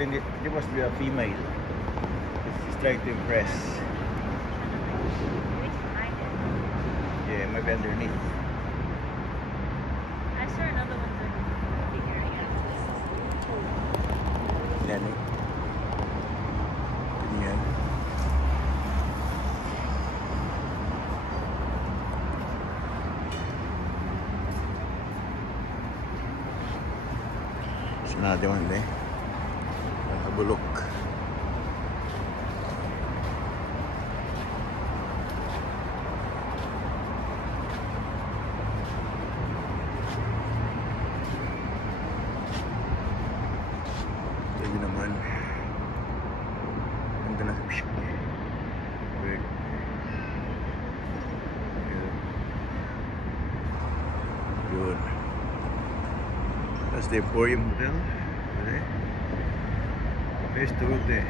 think it must be a female. She's trying to impress. Yeah, maybe underneath. I saw another one in the area. Yan eh. Ganyan. It's another one there. Nakabulok. Ito naman. Ganda na sa fish. Weird. Yun. That's the Emporium Hotel. Okay. Face to road eh.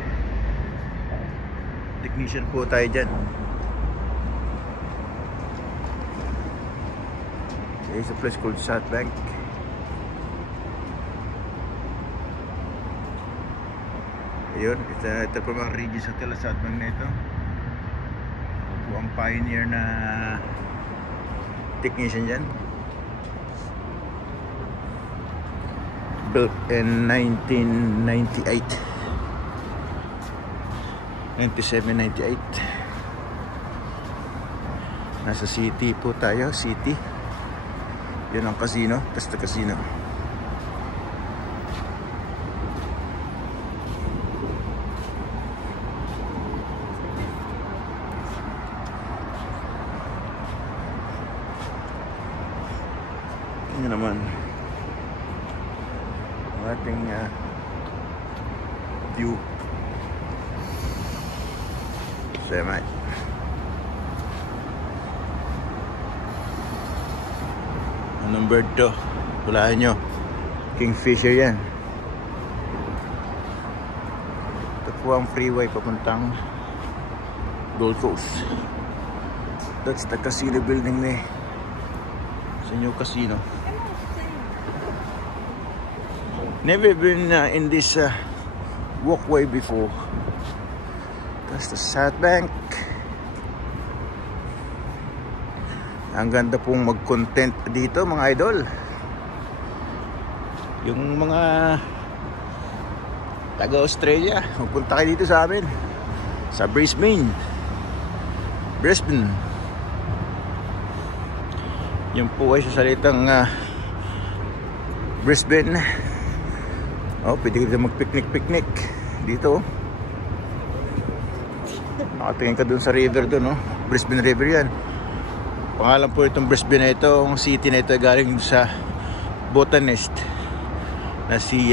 Technician po tayo dyan. There's a place called South Bank. Ayun, ito po mga Regis Hotel sa South Bank na ito. Ito po ang pioneer na technician dyan. Built in 1998. 97-98. Nasa city po tayo, city. Yun ang casino, Costa Casino. Yun naman ang ating view. Semi. Anong bird to? Hulaan nyo. Kingfisher yan. Ito po ang freeway papuntang Gold Coast. That's the casino building na sa new casino. Never been in this walkway before. That's the South Bank. Ang ganda pong mag-content dito mga idol. Yung mga taga-Australia, magpunta kayo dito sa amin. Sa Brisbane. Yung po ay sa salitang Brisbane. Oh, pwede ka mag-picnic dito. Nakatingin ka dun sa river dun, no? Brisbane River yan. Pangalan po itong Brisbane na ito, ang city na ito galing sa botanist na si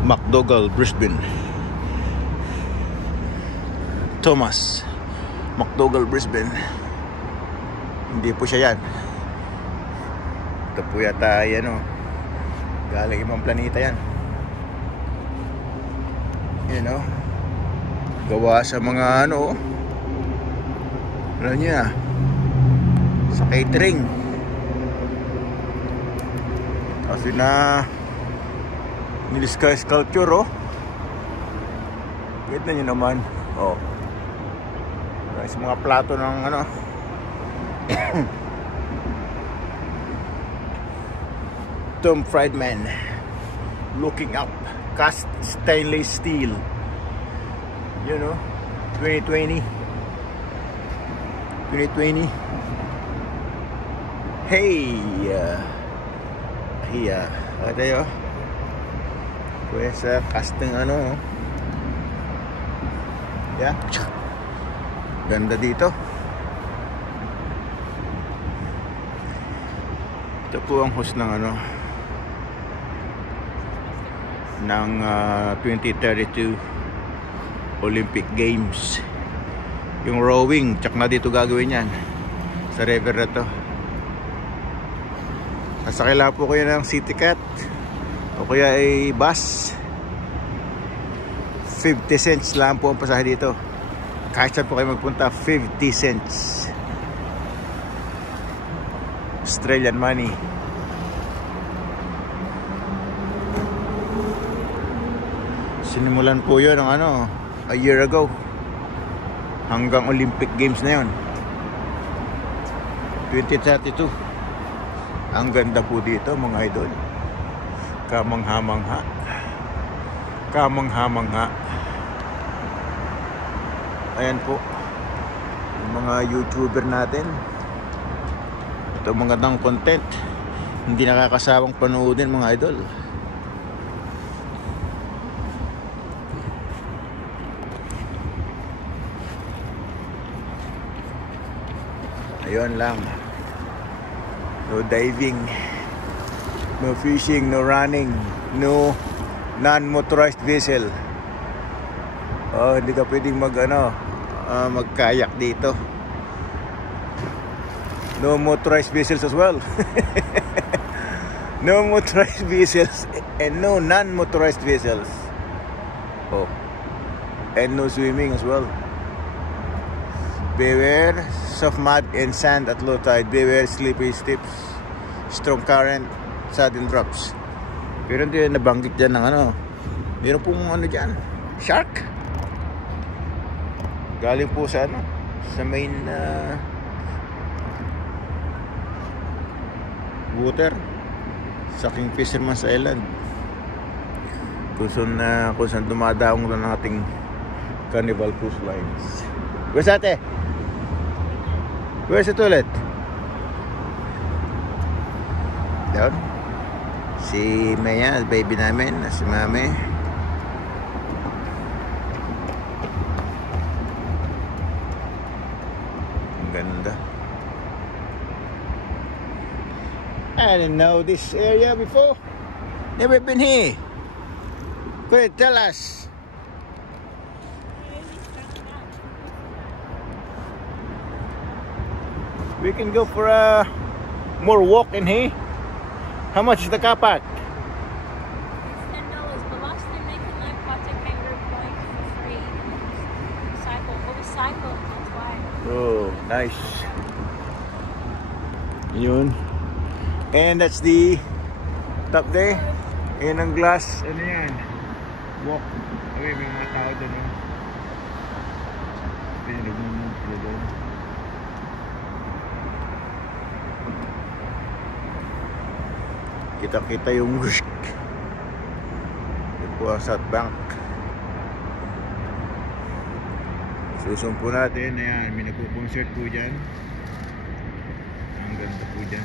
McDougall Brisbane. Thomas McDougall Brisbane. Hindi po siya yan. Ito po yata yan, no? Galing ibang planeta yan. You know, gawa sa mga ano niya, sa catering. Kasi na niliska sculpture, oh. Kita nyo naman, oh. Sa mga plato ng ano Tom Friedman looking up, cast stainless steel, you know, 2020. Hey, ada yo. Pues casting ano, ya, ganda dito. Ito po ang host ng ano, ng 2032 Olympic Games. Yung rowing, tsak na dito gagawin yan sa river na to. Sasakay lang po kayo ng City Cat o kaya ay bus. 50 cents lang po ang pasahe dito. Kahit saan po kayo magpunta, 50 cents Australian money. Sinimulan po yun ng a year ago. Hanggang Olympic Games na yun. 2032. Ang ganda po dito mga idol. Kamangha-mangha. Kamangha-mangha. Ayan po. Yung mga YouTuber natin. Ito magandang content. Hindi nakakasawang panoodin mga idol. Ayun lang. No diving, no fishing, no running, no non-motorized vessel. Oh, hindi ka pwedeng magkayak dito. No motorized vessels as well. No motorized vessels and no non-motorized vessels. Oh, and no swimming as well. Beware soft mud and sand at low tide. Beware slippery steps, strong current, sudden drops. Pero hindi nabanggit dyan ng meron pong dyan, shark. Galing po sa sa main water sa Kingfisherman's Island, kung saan dumadaong ng ating Carnival Cruise Lines. Where's ate? Where's the toilet? Down. Si Maya, baby namin, si Mami. Ang ganda. I didn't know this area before. Never been here. Go ahead, tell us. We can go for a more walk in here. How much is the car park? It's $10, but last time they can like Pata Kangaroo Point for free. Cycle. Well, we cycle, that's why. Oh, nice. Yun. And that's the top there. Ayan ang glass. Ano yan? Walk. Okay, may mga tao doon. Pinag-move sila doon. Kita-kita yung gusk. Yung po ang South Bank. Susum po natin. Ayan, may nagpo-concert po dyan. Ang ganda po dyan.